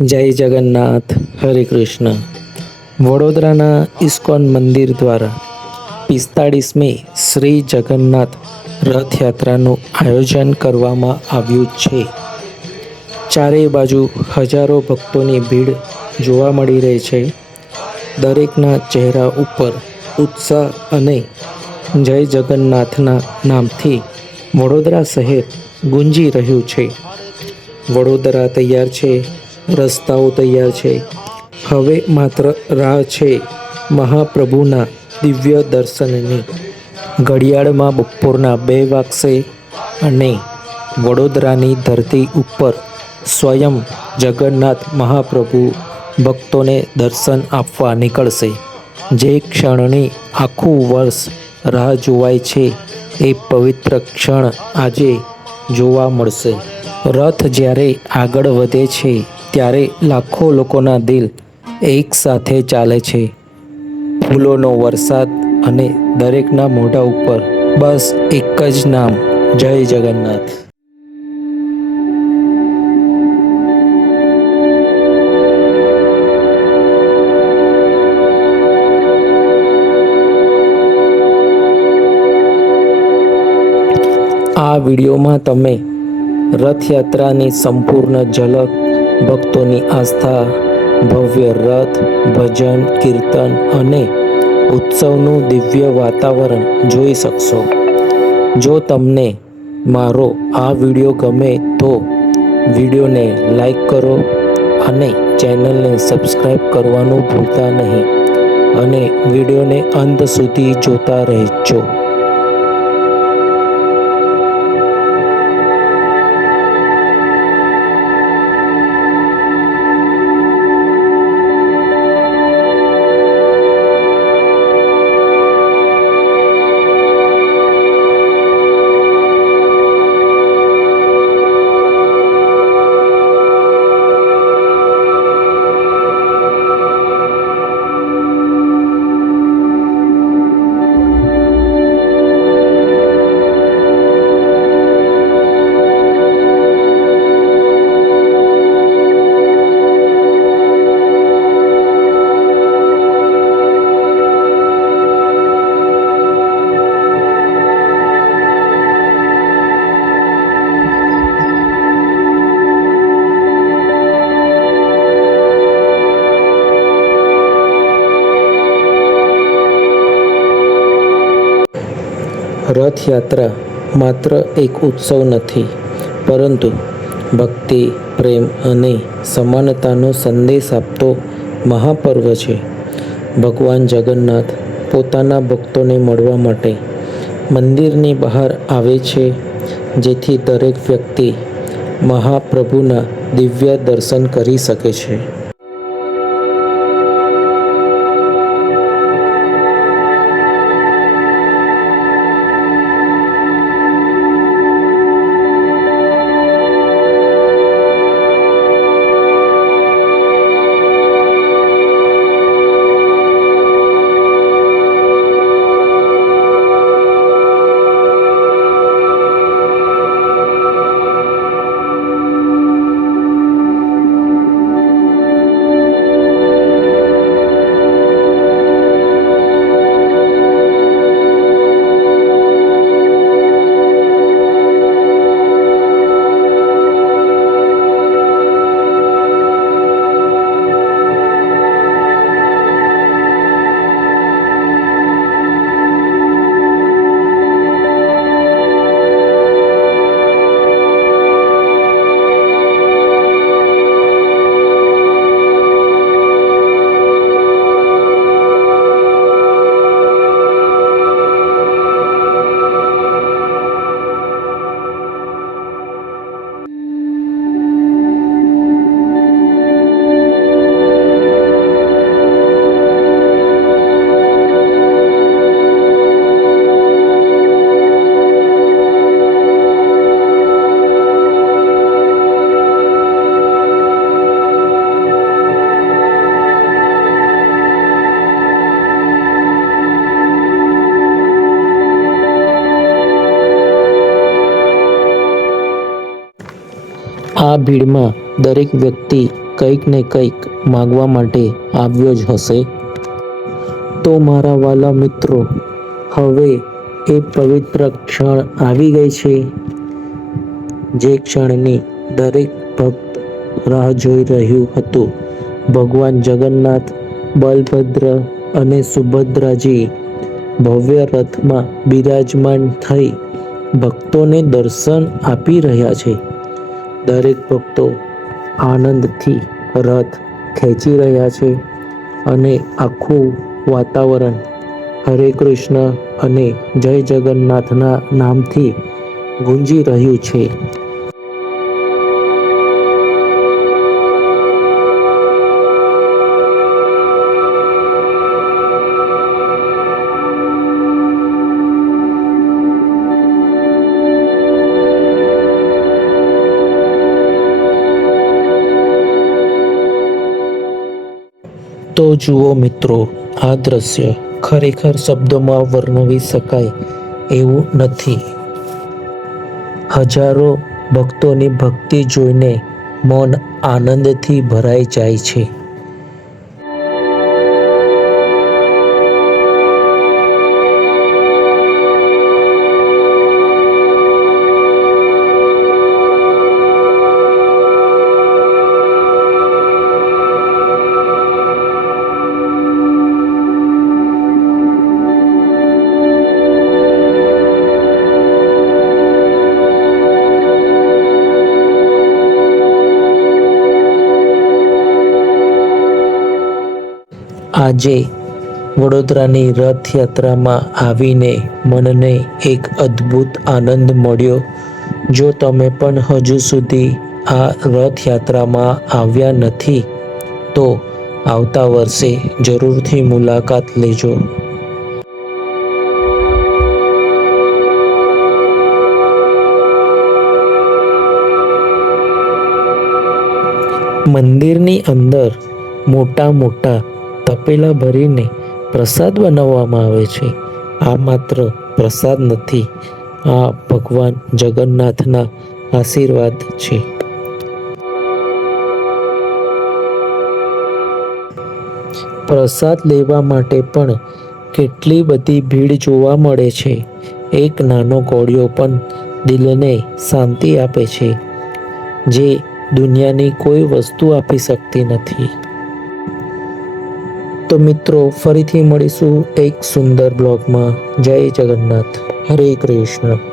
જય જગન્નાથ. હરે કૃષ્ણ. વડોદરાના ઇસ્કોન મંદિર દ્વારા 45મી શ્રી જગન્નાથ રથયાત્રાનું આયોજન કરવામાં આવ્યું છે. ચારે બાજુ હજારો ભક્તોની ભીડ જોવા મળી રહી છે. દરેકના ચહેરા ઉપર ઉત્સાહ અને જય જગન્નાથના નામથી વડોદરા શહેર ગુંજી રહ્યું છે. વડોદરા તૈયાર છે, રસ્તાઓ તૈયાર છે. હવે માત્ર રાહ છે મહાપ્રભુના દિવ્ય દર્શનની. ઘડિયાળમાં બપોરના 2 વાગશે અને વડોદરાની ધરતી ઉપર સ્વયં જગન્નાથ મહાપ્રભુ ભક્તોને દર્શન આપવા નીકળશે. જે ક્ષણની આખું વર્ષ રાહ જોવાય છે એ પવિત્ર ક્ષણ આજે જોવા મળશે. રથ જ્યારે આગળ વધે છે ત્યારે લાખો લોકોના દિલ એક સાથે ચાલે છે. ફૂલોનો વરસાદ અને દરેકના મોઢા ઉપર બસ એક જ નામ, જય જગન્નાથ. આ વિડીયોમાં તમે રથયાત્રાની સંપૂર્ણ ઝલક, ભક્તોની આસ્થા, ભવ્ય રથ, ભજન, કીર્તન અને ઉત્સવનું દિવ્ય વાતાવરણ જોઈ શકશો. જો તમને મારો આ વિડીયો ગમે તો વિડીયોને લાઈક કરો અને ચેનલને સબસ્ક્રાઈબ કરવાનું ભૂલતા નહીં અને વિડીયોને અંત સુધી જોતા રહેજો. રથયાત્રા માત્ર એક ઉત્સવ નથી, પરંતુ ભક્તિ, પ્રેમ અને સમાનતાનો સંદેશ આપતો મહાપર્વ છે. ભગવાન જગન્નાથ પોતાના ભક્તોને મળવા માટે મંદિરની બહાર આવે છે, જેથી દરેક વ્યક્તિ મહાપ્રભુના દિવ્ય દર્શન કરી શકે છે. આ ભીડમાં દરેક વ્યક્તિ કંઈક ને કંઈક માગવા માટે આવ્યો જ હશે. તો મારા વાલા મિત્રો, હવે એ પવિત્ર ક્ષણ આવી ગઈ છે, જે ક્ષણની દરેક ભક્ત રાહ જોઈ રહ્યું હતું. ભગવાન જગન્નાથ, બલભદ્ર અને સુભદ્રાજી ભવ્ય રથમાં બિરાજમાન થઈ ભક્તોને દર્શન આપી રહ્યા છે. દરેક ભક્તો આનંદથી રથ ખેંચી રહ્યા છે અને આખું વાતાવરણ હરે કૃષ્ણ અને જય જગન્નાથના નામથી ગુંજી રહ્યું છે. તો જુઓ મિત્રો, આ દ્રશ્ય ખરેખર શબ્દોમાં વર્ણવી શકાય એવું નથી. હજારો ભક્તોની ભક્તિ જોઈને મન આનંદથી ભરાઈ જાય છે. આજે વડોદરાની રથયાત્રામાં આવીને મનને એક અદ્ભુત આનંદ મળ્યો. જો તમે પણ હજુ સુધી આ રથયાત્રામાં આવ્યા નથી તો આવતા વર્ષે જરૂરથી મુલાકાત લેજો. મંદિરની અંદર મોટા મોટા તપેલા ભરીને પ્રસાદ બનાવવામાં આવે છે. આ માત્ર પ્રસાદ નથી, આ ભગવાન જગન્નાથના આશીર્વાદ છે. પ્રસાદ લેવા માટે પણ કેટલી બધી ભીડ જોવા મળે છે. એક નાનો કોળિયો પણ દિલને શાંતિ આપે છે, જે દુનિયાની કોઈ વસ્તુ આપી શકતી નથી. તો મિત્રો, ફરીથી મળીશું એક સુંદર બ્લોગમાં. જય જગન્નાથ, હરે કૃષ્ણ.